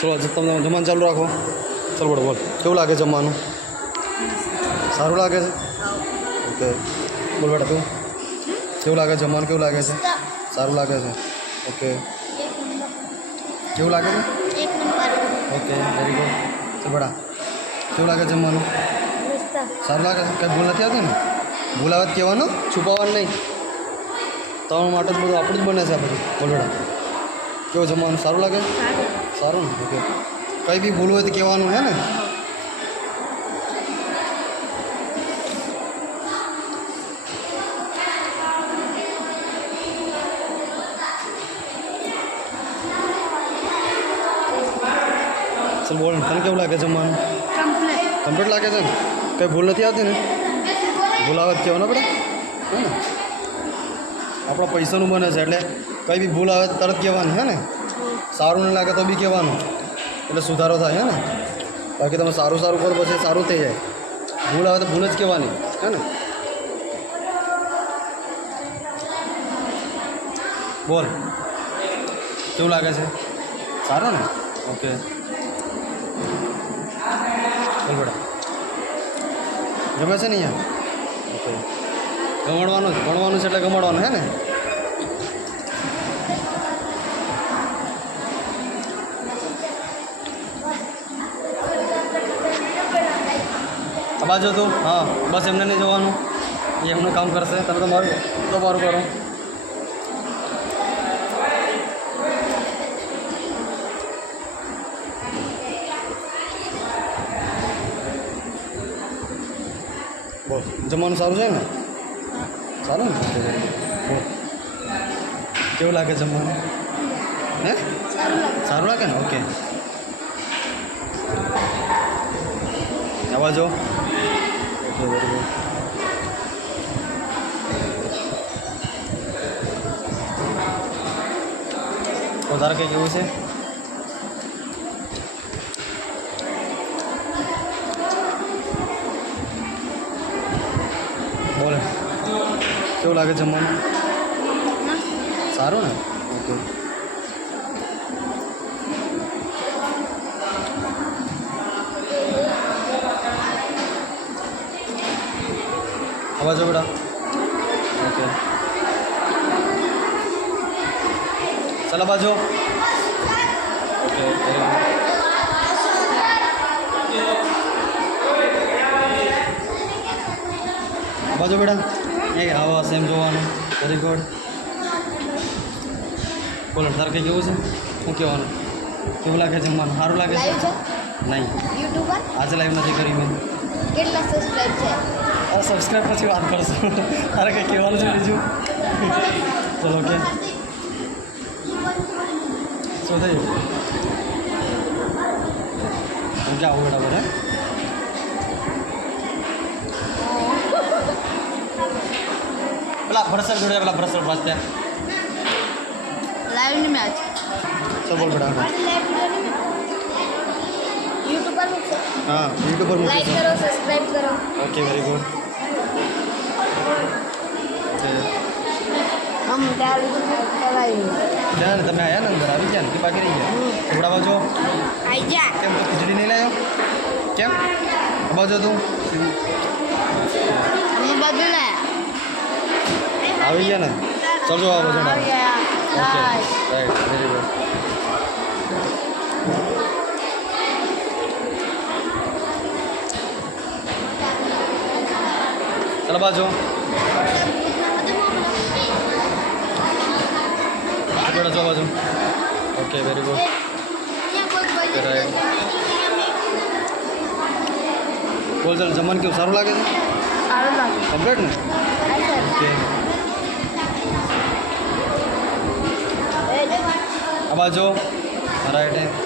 ચલો તમે જમવાનું ચાલુ રાખો. ચાલો બોલો બોલ, કેવું લાગે જમવાનું? સારું લાગે છે? ઓકે બોલ બેટા તું, કેવું લાગે જમવાનું? કેવું લાગે છે? સારું લાગે છે. ઓકે કેવું લાગે છે? Okay very good. ચાલ બેટા, કેવું લાગે જમવાનું? સારું લાગે છે? કંઈ ભૂલ નથી આવતી ને? ભૂલ આવે કહેવાનું, છુપાવવાનું નહીં. તમારા માટે જ બધું આપણું જ બને છે આ બધું. બોલ બેટા, કેવું જમવાનું? સારું લાગે? સારું ને? ઓકે. કંઈ બી ભૂલ હોય તો કહેવાનું હે ને? ચાલ બોલ, તને કેવું લાગે જમવાનું? કમ્પ્લીટ લાગે છે ને? કંઈ ભૂલ નથી આવતી ને? ભૂલ આવે કહેવાનું આપણે હે ને? આપણા પૈસાનું બને છે એટલે કંઈ બી ભૂલ આવે તરત કહેવાનું હે ને? સારું નહીં લાગે તો બી કહેવાનું એટલે સુધારો થાય હે ને? બાકી તમે સારું સારું કરો પછી સારું થઈ જાય. ભૂલ આવે તો ભૂલ જ કહેવાની હે ને? બોલ, કેવું લાગે છે? સારું ને? ઓકે બોલ બેટા, ગમે છે ને અહીંયા? ઓકે ગમાડવાનું જ, ભણવાનું છે એટલે ગમાડવાનું હે ને? આ બાજુ તું, હા બસ એમને નહીં જોવાનું, એ એમનું કામ કરશે, તમે તમારું કરો. બોલ, જમવાનું સારું છે ને? સારું ને? બોલ, કેવું લાગે જમવાનું? હે સારું લાગે ને? ઓકે આવા જો. Okay very good. વધારે કંઈ કેવું છે? બોલે, કેવું લાગે જમવાનું? સારું ને? ઓકે આવા જો બેટા. ઓકે ચાલો બાજુ. ઓકે બાજુ બેટા, એ આવા સેમ જોવાનું. Very good. બોલો તારે કંઈ કેવું છે? શું કહેવાનું? કેવું લાગે જમવાનું? સારું લાગે છે? નહીં, યુટ્યુબર આજે લાઈવ નથી કરી મેં. કેટલા સબસ્ક્રાઇબ છે? સબસ્ક્રાઈબ પછી વાત કરશું. તારે કંઈ કહેવાનું છે બીજું? ચલો ઓકે. શું થયું? એમ કે આવું બેટા બધા પેલા ભરસર જોડે, પેલા ભરસર પાસ ત્યાં. લાઈવ ની મેચ શું બોલ બેટા? યુટ્યુબર મૂકશે. હા યુટ્યુબ પર લાઈક મૂકીશું. કરો, સબસ્ક્રાઇબ કરો. Okay very good. હમ ત્યારે કરાવી ત્યાં તમે આવ્યા ને અંદર આવી ગયા ને કે બાકી રહી ગયા? થોડા બાજુ આઈ જા. કેમ તું ખીચડી નહીં લાવ્યો? કેમ બાજુ તું અમે બધું લે આવી ગયા ને? ચાલજો આ બાજુ. આવી ગયા. Okay Bye. Right very good. ચાલો બાજુ બેટા, જો બાજુ. Okay very good. રાઈટ બોલ. ચાલ જમવાનું કેવું? સારું લાગે છે? સારું લાગે. કમ્પ્લીટ ને? ઓકે આ બાજુ રાઈટ.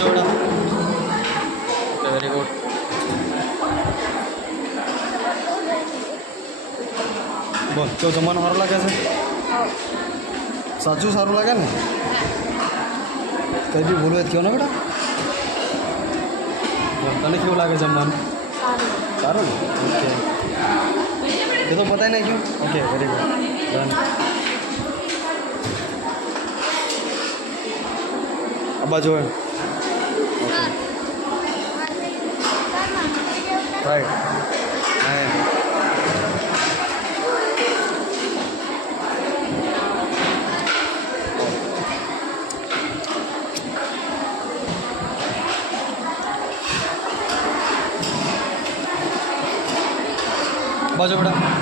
જોડા. Okay very good. બોલ કેવું જમવાનું સારું લાગે છે સાચું સારું લાગે ને કંઈ બી બોલવું એ થયો ને બેટા બોલ તને કેવું લાગે જમવાનું સારું ને ઓકે એ તો બતાવી નાખ્યું ઓકે વેરી ગુડ ડન આ બાજુ ઓકે રાઈટ હા બાજુ બેટા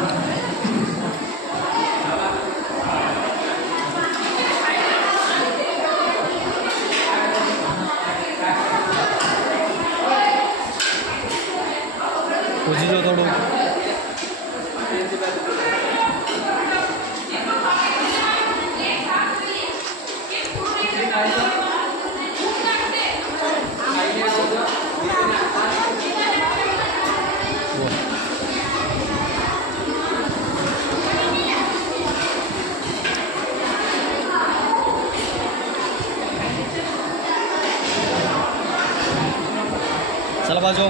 પૂછી જો થોડું ચાલો બાજુ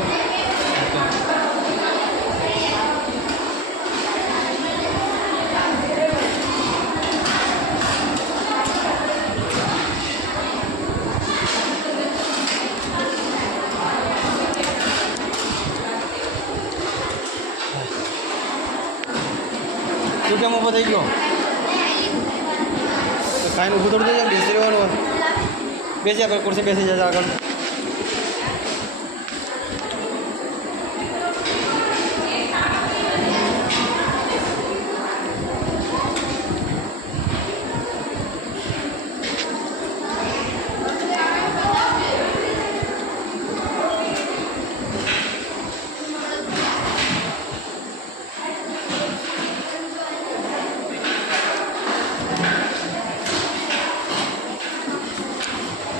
તું કેમ ઊભો થઈ ગયો ખાઈને ઊભું થોડું થઈ જાય બેસી રહેવાનું બેસી આપણે ખુરશી બેસી જાય આગળ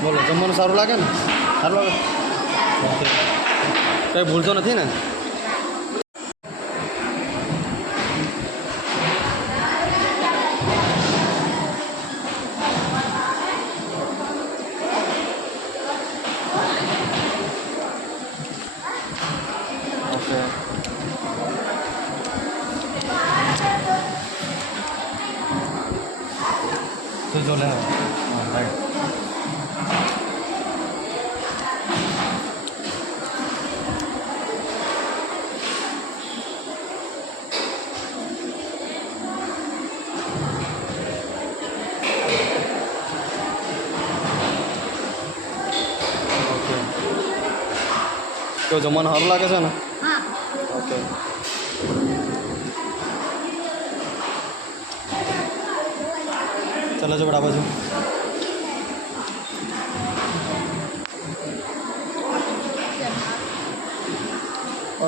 બોલો જમવાનું સારું લાગે ને સારું લાગે ઓકે કંઈ ભૂલતો નથી ને ઓકે તું જો લે હા રાઈટ તો જમવાનું સારું લાગે છે ને હા ઓકે ચાલો જો બેટા બાજુ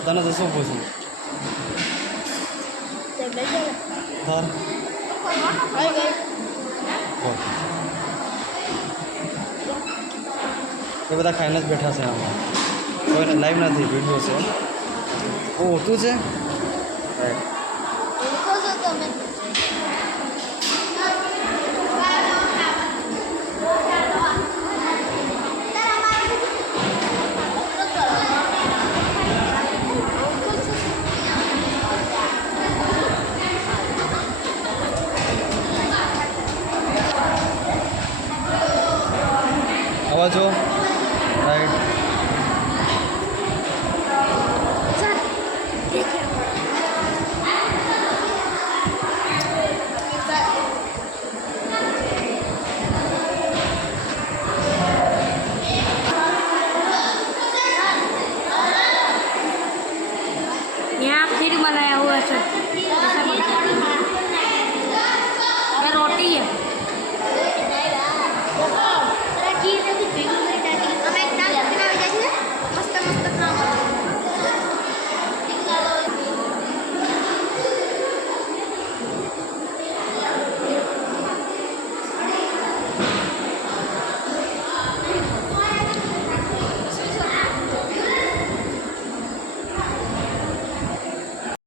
તને તો શું પૂછું હા એ બધા ખાઈને જ બેઠા છે આમાં કોઈને લાઈવ નથી વિડીયો છે ઓ તું છે આવા જો રાઈટ यहाँ खीर बनाया हुआ है